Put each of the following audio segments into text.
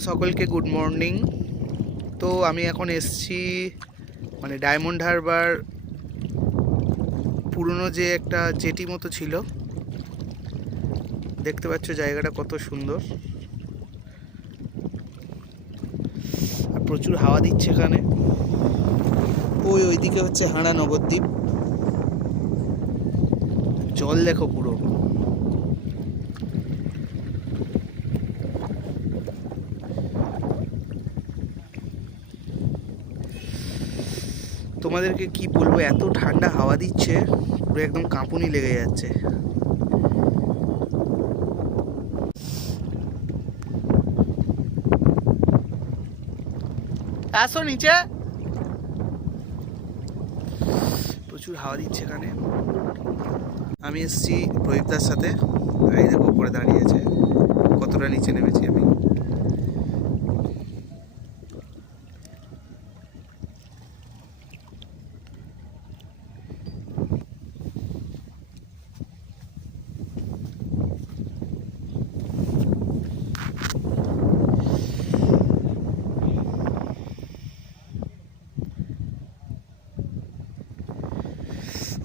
সকলকে good morning তো আমি এখন এসছি মানে ডায়মন্ড হারবার পুরনো যে একটা জেটি মতো ছিল। দেখতে পাচ্ছ জায়গাটা কত সুন্দর। আর প্রচুর হাওয়া দিচ্ছে এখানে। ওই ওইদিকে হচ্ছে হাঁড়া নবদ্বীপ। জল দেখো পুরো। তোমাদেরকে কি বলব, এত ঠান্ডা হাওয়া দিচ্ছে, পুরো একদম কাঁপুনি লেগে যাচ্ছে। আসো নিচে। প্রচুর হাওয়া দিচ্ছে এখানে। আমি এসেছি প্রদীপদার সাথে। এই দেখো, উপরে দাঁড়িয়ে আছে। কতটা নিচে নেমেছি আমি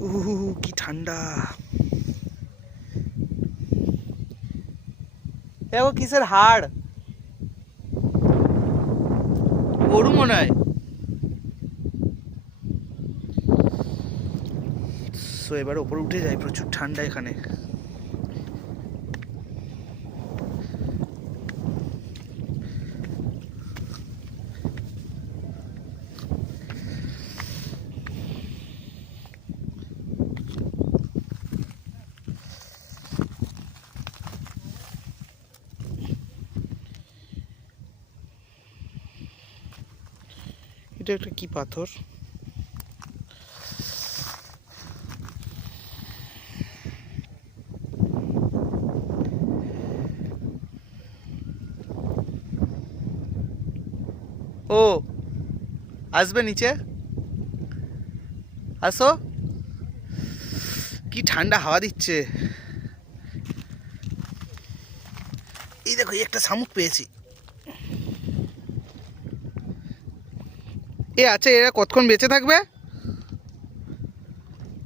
উহু কি ঠান্ডা। দেখো কিসের হাড়? গরু মনে হয়। সো এবার ওপরে উঠে যায় প্রচুর ঠান্ডা এখানে। এটা একটা কি পাথর? ও, আসবে নিচে? আসো। কি ঠান্ডা হাওয়া দিচ্ছে। এই দেখো একটা শামুক পেয়েছি। এ আছে, এরা কতক্ষণ বেঁচে থাকবে?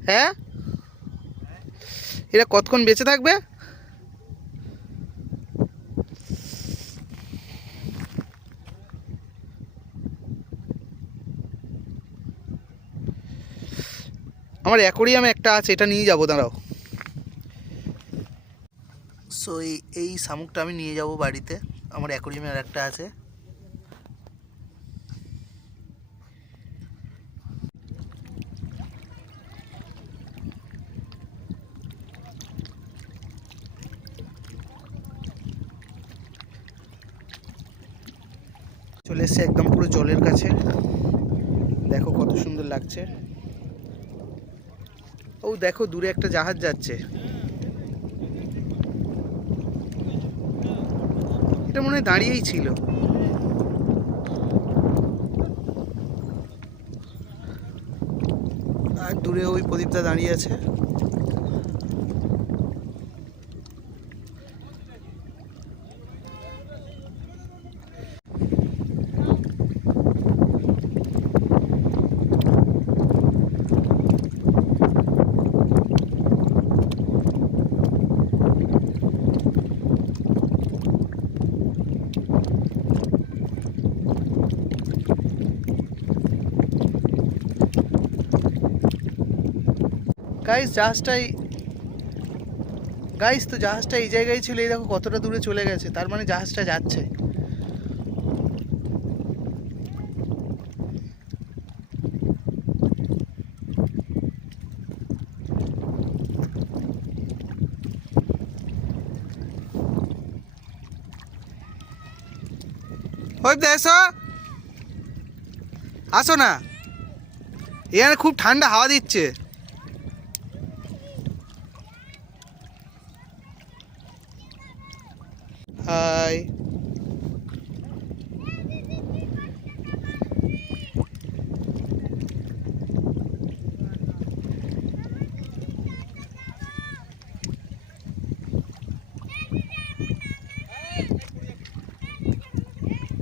হ্যাঁ? এরা কতক্ষণ বেঁচে থাকবে? আমার অ্যাকোরিয়ামে একটা আছে, এটা নিয়ে যাব, দাঁড়াও। সো এই এই শামুকটা আমি নিয়ে যাব বাড়িতে, আমার অ্যাকোরিয়ামে আর একটা আছে। চলে এসছে একদম পুরো জলের কাছে। দেখো কত সুন্দর লাগছে। ও, দেখো দূরে একটা জাহাজ যাচ্ছে। এটা মনে হয় দাঁড়িয়েই ছিল। আর দূরে ওই প্রদীপটা দাঁড়িয়ে আছে। গাইস জাহাজটাই গাইস তো জাহাজটা এই জায়গায় ছিল, এই দেখো কতটা দূরে চলে গেছে, তার মানে জাহাজটা যাচ্ছে। আসো না। এখানে খুব ঠান্ডা হাওয়া দিচ্ছে। 嗨